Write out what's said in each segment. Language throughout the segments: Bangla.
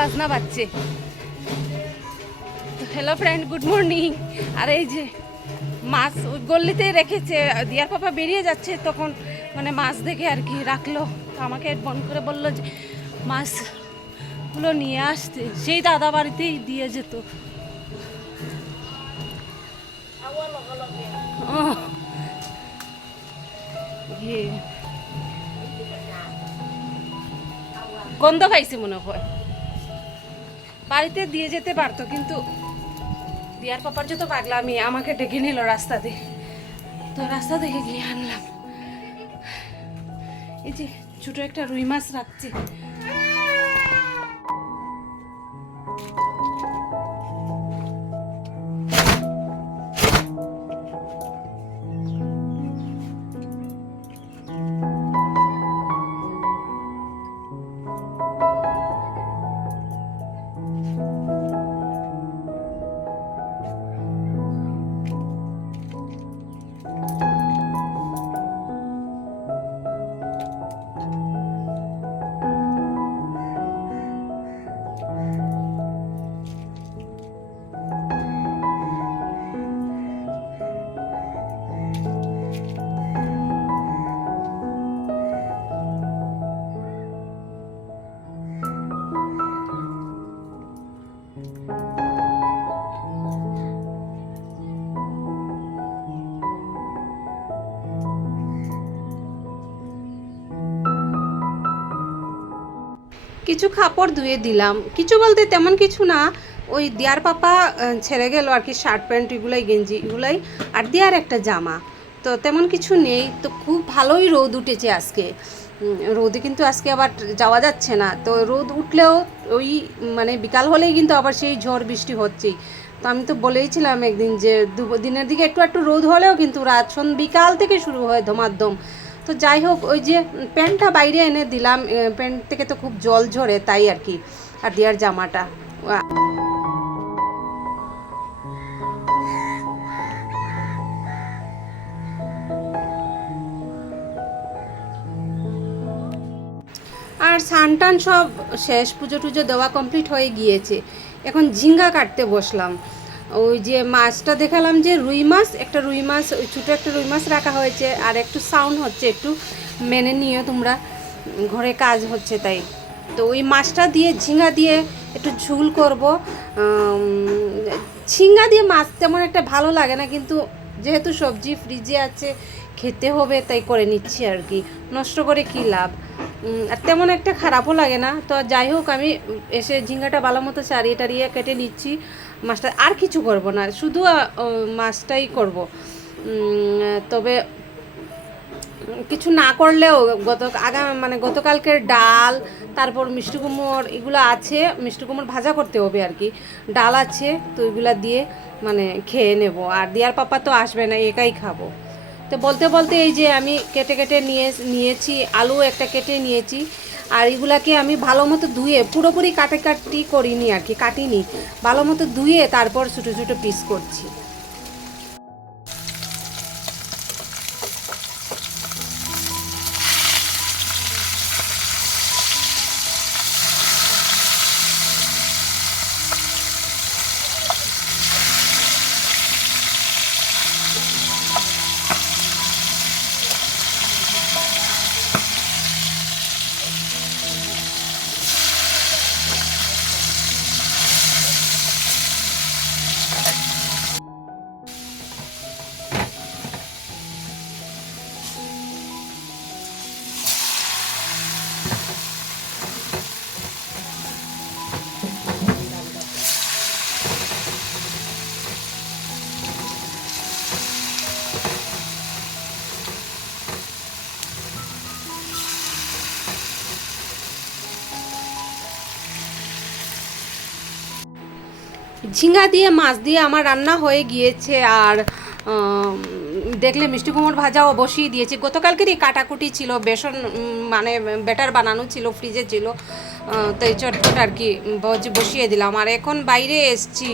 বাজনা বাজছে। হ্যালো ফ্রেন্ড গুড মর্নিং আর এই যে মাছ ওই গল্লিতে রেখেছে, দিয়ার পাপা বেরিয়ে যাচ্ছে, তখন মানে মাছ দেখে আর কি রাখল। তো আমাকে ফোন করে বলল যে, মাছগুলো নিয়ে আসতে। সেই দাদা বাড়িতেই দিয়ে যেত। ইয়ে। গন্ধ পাইছে মনে হয়। বাড়িতে দিয়ে যেতে পারতো, কিন্তু দিয়ার পাপার যত পাগলামি, আমাকে ডেকে নিল রাস্তা দিয়ে। তো রাস্তা দেখে গিয়ে আনলাম। এই যে ছোট একটা রুই মাছ রাখছে। কিছু কাপড় ধুয়ে দিলাম। কিছু বলতে তেমন কিছু না, ওই দিয়ার পাপা ছেড়ে গেল আর কি, শার্ট প্যান্ট এগুলাই, গেঞ্জি এগুলাই আর দিয়ার একটা জামা। তো তেমন কিছু নেই, তো খুব ভালোই রোদ উঠেছে আজকে। রোদে কিন্তু আজকে আবার যাওয়া যাচ্ছে না। তো রোদ উঠলেও ওই মানে বিকাল হলেই কিন্তু আবার সেই ঝড় বৃষ্টি হচ্ছেই। তো আমি তো বলেইছিলাম একদিন যে দু দিনের দিকে একটু একটু রোদ হলেও কিন্তু রাত সন, বিকাল থেকে শুরু হয় ধমাধম। তো যাই হোক, ওই যে প্যান্টটা বাইরে এনে দিলাম প্যান্ট থেকে তো খুব জল ঝরে, তাই আর কি, আর দিয়ার জামাটা। আর সান টান সব শেষ পুজো টুজো দেওয়া কমপ্লিট হয়ে গিয়েছে। এখন ঝিঙ্গা কাটতে বসলাম। ওই যে মাছটা দেখালাম যে রুই মাছ, একটা রুই মাছ, ওই ছোটো একটা রুই মাছ রাখা হয়েছে আর একটু সাউন্ড হচ্ছে, একটু মেনে নিও তোমরা, ঘরে কাজ হচ্ছে তাই। তো ওই মাছটা দিয়ে ঝিঙ্গা দিয়ে একটু ঝুল করব। ঝিঙ্গা দিয়ে মাছ তেমন একটা ভালো লাগে না, কিন্তু যেহেতু সবজি ফ্রিজে আছে, খেতে হবে তাই করে নিচ্ছি আর কি। নষ্ট করে কী লাভ? আর তেমন একটা খারাপও লাগে না। তো যাই হোক, আমি এসে ঝিঙ্গাটা ভালো মতো চারিয়ে টারিয়ে কেটে নিচ্ছি। মাছটা আর কিছু করব না, শুধু মাছটাই করব। তবে কিছু না করলেও গত, আগা মানে গতকালকের ডাল, তারপর মিষ্টি কুমড়, এগুলো আছে, মিষ্টি কুমড় ভাজা করতে হবে আর কি। ডাল আছে, তো এগুলা দিয়ে মানে খেয়ে নেব। আর দিয়ার পাপা তো আসবে না, একাই খাব। তো বলতে বলতে এই যে আমি কেটে কেটে নিয়ে নিয়েছি, আলু একটা কেটে নিয়েছি, আর এগুলাকে আমি ভালো মতো ধুয়ে পুরোপুরি কাটাকাটি করিনি আর কি, কাটিনি। ভালো মতো ধুয়ে তারপর ছোটো ছোটো পিস করছি। ঝিঙ্গা দিয়ে, মাছ দিয়ে আমার রান্না হয়ে গিয়েছে আর দেখলে মিষ্টি কুমড় ভাজাও বসিয়ে দিয়েছি। গতকালকেরই কাটাকুটি ছিল, বেসন মানে বেটার বানানো ছিল, ফ্রিজে ছিল তো এই চটপট আর কি বসিয়ে দিলাম। আর এখন বাইরে এসছি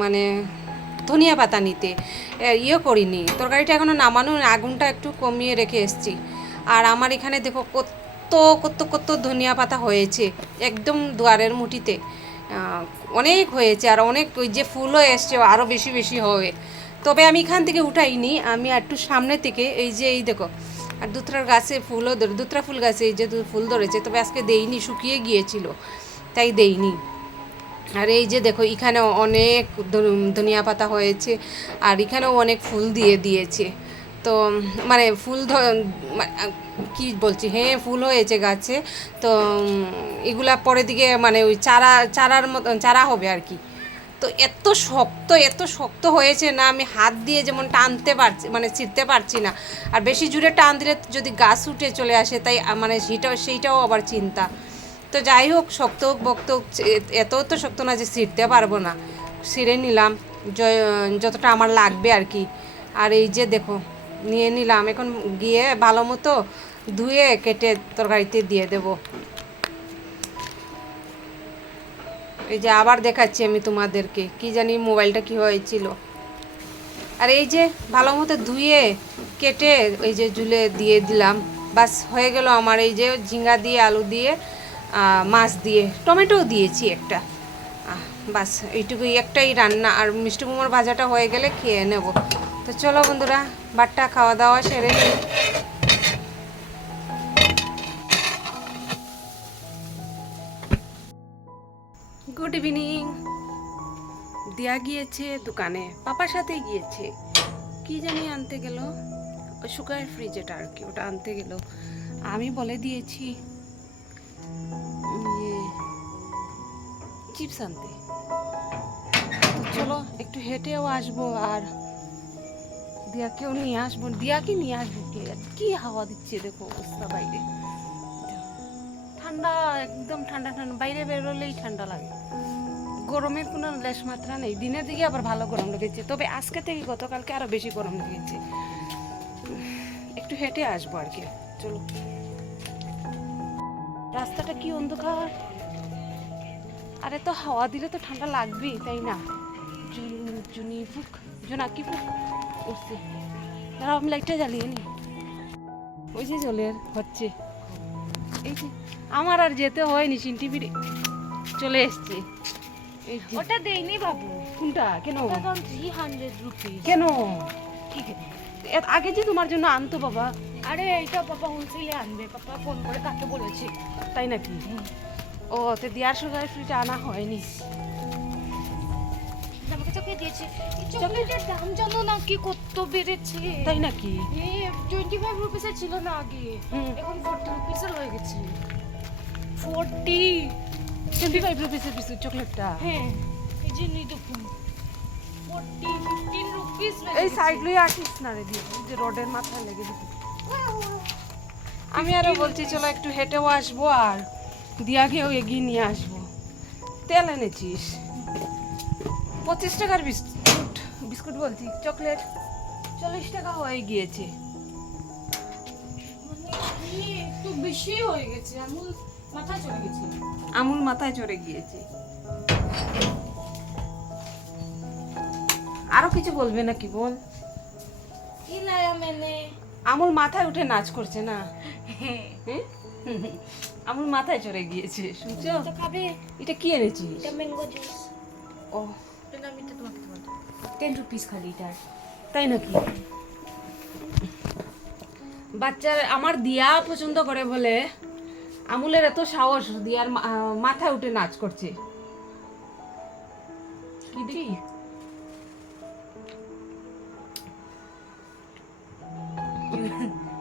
মানে ধনিয়া পাতা নিতে। ইয়ে করিনি, তরকারিটা এখনও নামানো আগুনটা একটু কমিয়ে রেখে এসছি। আর আমার এখানে দেখো কত কত কত ধনিয়া পাতা হয়েছে, একদম দুয়ারের মুঠিতে। অনেক হয়েছে আর অনেক ওই যে ফুলও এসছে আরও বেশি বেশি হবে। তবে আমি এখান থেকে উঠাইনি, আমি একটু সামনে থেকে এই যে এই দেখো, আর দুত্রার গাছে ফুলও ধরে, দুত্রা ফুল গাছে এই যে ফুল ধরেছে, তবে আজকে দেইনি, শুকিয়ে গিয়েছিল, তাই দেইনি। আর এই যে দেখো, এখানেও অনেক ধনিয়া পাতা হয়েছে, আর এখানেও অনেক ফুল দিয়ে দিয়েছে। তো মানে ফুল কি বলছি হ্যাঁ ফুল হয়েছে গাছে। তো, এগুলা পরের দিকে মানে ওই চারা, চারার মতো, চারা হবে আর কি। তো এত শক্ত এত শক্ত হয়েছে না, আমি হাত দিয়ে যেমন টানতে পারছি মানে ছিঁড়তে পারছি না। আর বেশি জুড়ে টান দিলে যদি গাছ উঠে চলে আসে, তাই মানে সেটাও, সেইটাও আবার চিন্তা। তো যাই হোক, শক্ত হোক, বক্ত হোক এত তো শক্ত না যে ছিঁড়তে পারব না। ছিঁড়ে নিলাম যতটা আমার লাগবে আর কি। আর এই যে দেখো নিয়ে নিলাম। এখন গিয়ে ভালো মতো ধুয়ে কেটে তরকারিতে দিয়ে দেবো। এই যে আবার দেখাচ্ছি আমি তোমাদেরকে, কি জানি মোবাইলটা কি হয়েছিল। আর এই যে ভালো মতো ধুয়ে কেটে এই যে জুলে দিয়ে দিলাম। বাস হয়ে গেল আমার এই যে ঝিঙ্গা দিয়ে, আলু দিয়ে মাছ দিয়ে, টমেটোও দিয়েছি একটা। বাস এইটুকুই একটাই রান্না। আর মিষ্টি কুমড়োর ভাজাটা হয়ে গেলে খেয়ে নেব। তো চলো বন্ধুরা বাটটা খাওয়া দাওয়া সেরে নিই গুড ইভিনিং দিয়া গিয়েছে দোকানে, পাপার সাথে গিয়েছে। কি জানি আনতে গেল? সুগার ফ্রিজ এটা আর কি, ওটা আনতে গেল। আমি বলে দিয়েছি ইয়ে চিপস আনতে। চলো, একটু হেঁটেও আসব আর দিয়াকেও নিয়ে আসব দিয়াকে নিয়ে আসব কে? হাওয়া দিচ্ছে দেখো অবস্থা বাইরে। ঠান্ডা, একদম ঠান্ডা ঠান্ডা। বাইরে বেরোলেই ঠান্ডা লাগে। গরমের কোনো লেশ মাত্রা নেই। দিনের দিকে আবার ভালো গরম লেগেছে। তবে আজকে থেকে গতকালকে আরও বেশি গরম লেগেছে। একটু হেঁটে আসব আর কি। চলো। রাস্তাটা কি অন্ধকার? আরে তো হাওয়া দিলে তো ঠান্ডা লাগবেই, তাই না? জুনি ফুক। জোনাকি ফুক। উঠছে দাঁড়াও আমি লাইটটা জ্বালিয়ে নি ওই যে জলের হচ্ছে। এই যে আমার আর যেতে হয়নি সিনটি ফিরে চলে এসছে। ওটা দেইনি বাবু। কোনটা? কেন? থ্রি হান্ড্রেড রুপিস কেন? আগে যে তোমার জন্য আনতো বাবা। আরে এইটা পাপা হোলসেলে আনবে। পাপা ফোন করে কাকে বলেছে? তাই নাকি? ও তো দিয়ার সুগার ফ্রিটা আনা হয়নি। আমাকে চোখে দিয়েছে। চকলেটের দাম জানো না কি কত বেড়েছে? তাই নাকি? টোয়েন্টি ফাইভ রুপিসের ছিল না আগে। এখন ফোরটি রুপিসের হয়ে গেছে। ফোরটি টোয়েন্টি ফাইভ রুপিসের পিস চকলেটটা? হ্যাঁ এই যে নিই দেখুন ফোরটি ফিফটিন রুপিস এই সাইড লই আসিস না রে দিয়ে যে রোডের মাথায় লেগে দিবি। আমি আরও বলছি চলো একটু হেঁটেও আসব আর দিয়াকেও এগিয়ে নিয়ে আসব। তেল এনেছিস? পঁচিশ টাকার বিস্কুট বিস্কুট বলছি চকলেট। চল্লিশ টাকা হয়ে গিয়েছে। মানে একটু বেশি হয়ে গেছে আমুল মাথা চলে গেছে। আমুল মাথায় চড়ে গিয়েছে। আরও কিছু বলবে নাকি বল? কি লায়া मैंने আমুল মাথায় উঠে নাচ করছে না? হ্যাঁ? আমুল মাথায় চড়ে গিয়েছে শুনছো? খাবে? এটা কি এনেছিস? এটা ম্যাঙ্গো জুস ও আমি তোমাকে টেন রুপিস খালি এটার। তাই নাকি? বাচ্চার আমার দিয়া পছন্দ করে বলে আমুলের এত সাহস দিয়ার মা- আহ, মাথায় উঠে নাচ করছে। কি দেখি?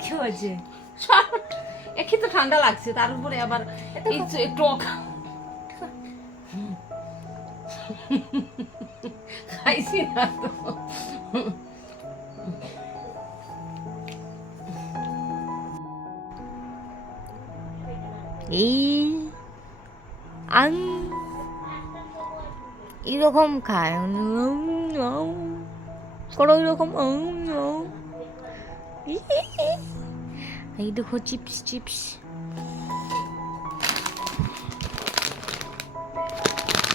কি হয়েছে? একই তো ঠান্ডা লাগছে তার উপরে আবার এই যে টক খাইছি না তো এই আং এরকম খায় উম, উম, করো এরকম উম, উম। এই দেখো চিপস চিপস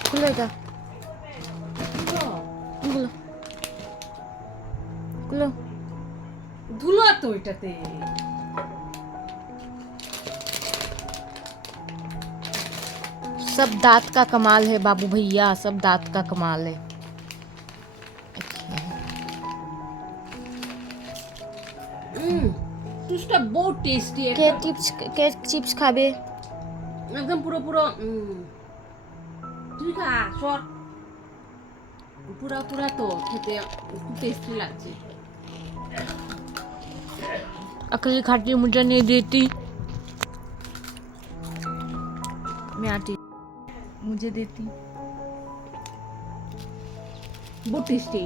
খুলো এটা খুলো খুলো ধুলো তো ওইটাতে सब दांत का कमाल है बाबू भैया सब दांत का कमाल है জুসটা বহু টেস্টি के चिप्स के चिप्स खाबे একদম পুরো পুরো উম, তুই খা সর পুরা পুরা তো খেতে একটু টেস্টি লাগছে अकेली खाती मुझे नहीं देती मैं आती मुझे देती বহু টেস্টি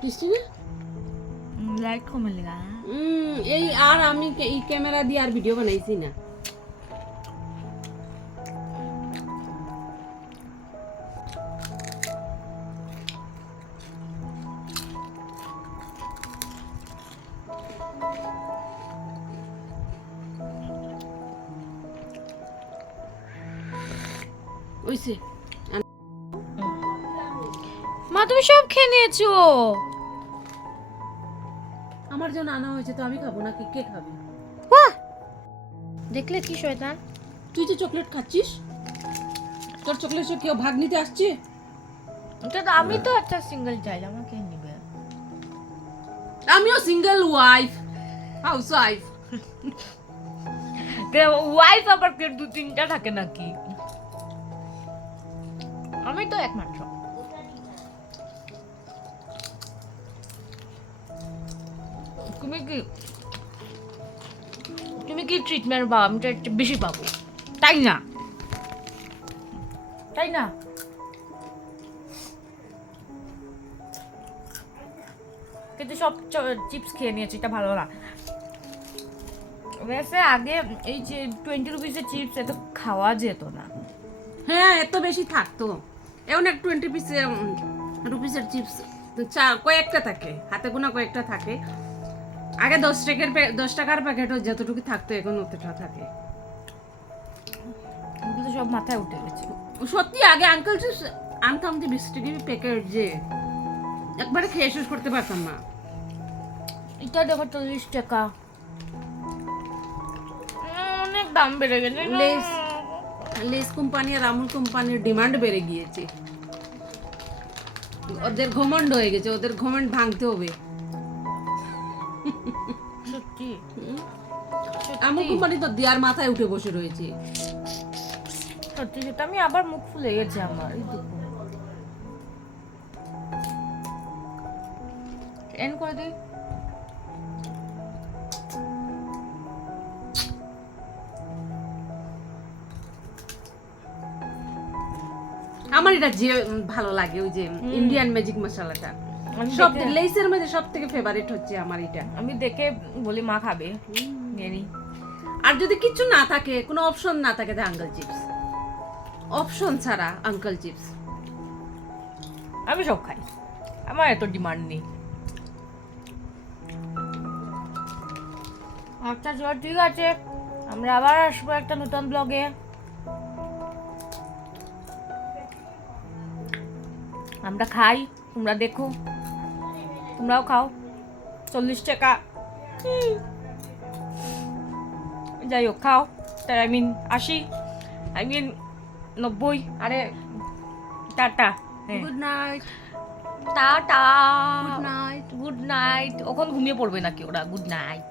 টেস্টি না लाइट को मिलेगा উম, এই আর আমি কে- এই ক্যামেরা দিয়ে আর ভিডিও বানাইছি না ওইসে। মা তুমি সব খেয়ে নিয়েছো? আমার জন্য আনা হয়েছে তো আমি খাব না কে খাবে? বাহ! দেখলে কি শয়তান? তুই যে চকলেট খাচ্ছিস। তোর চকলেট সে কেউ ভাগ নিতে আসছে? এটা তো আমি তো একটা সিঙ্গেল চাইলাম আমাকে নিবে? আমিও single wife house wife wife আবার কে দু তিনটা থাকে নাকি? আমি তো একমাত্র। তুমি কি তুমি কি ট্রিটমেন্ট পাও? আমি তো বেশি পাবো। তাই না? তাই না? কিন্তু সব চিপস খেয়ে নিয়েছি, এটা ভালো না। वैसे আগে এই যে টোয়েন্টি রুপিসের চিপস এত খাওয়া যেত না। হ্যাঁ এত বেশি থাকতো। এখন এক টোয়েন্টি পিসের রুপিসের চিপস চা কয়েকটা থাকে হাতে গোনা কয়েকটা থাকে। আগে দশ টাকার দশ টাকার প্যাকেটও যতটুকু থাকতো এখন অতটা থাকে। সব মাথায় উঠে গেছে। সত্যি আগে আঙ্কেল চিপস আনতাম যে বিশ টাকা প্যাকেট যে একবারে খেয়ে শেষ করতে পারতাম না। এটা দেখো চল্লিশ টাকা। অনেক দাম বেড়ে গেছে। লেস লেস কোম্পানি আর আমুল কোম্পানির ডিমান্ড বেড়ে গিয়েছে। ওদের ঘমন্ড হয়ে গেছে ওদের ঘমন্ড ভাঙতে হবে। সত্যি? আমুল কোম্পানি তো দেয়ার মাথায় উঠে বসে রয়েছে। সত্যি সেটা আমি আবার মুখ ফুলে গেছে আমার এই দেখো এন্ড করে দিই আমার এটা যে ভালো লাগে ওই যে ইন্ডিয়ান ম্যাজিক মশলাটা সব লেসের মধ্যে সব থেকে ফেভারিট হচ্ছে আমার এটা। আমি দেখে বলি মা খাবে। আর যদি কিছু না থাকে কোনো অপশন না থাকে তো আঙ্কেল চিপস অপশন ছাড়া আঙ্কেল চিপস আমি সব খাই। আমার এত ডিমান্ড নেই। আচ্ছা চল ঠিক আছে। আমরা আবার আসব একটা নতুন ব্লগে আমরা খাই তোমরা দেখো। তোমরাও খাও। চল্লিশ টাকা। যাই হোক খাও। তাই আই মিন আশি আই মিন নব্বই আরে টাটা। হ্যাঁ। Good night tata. Good night good night ওখন ঘুমিয়ে পড়বে নাকি ওরা? Good night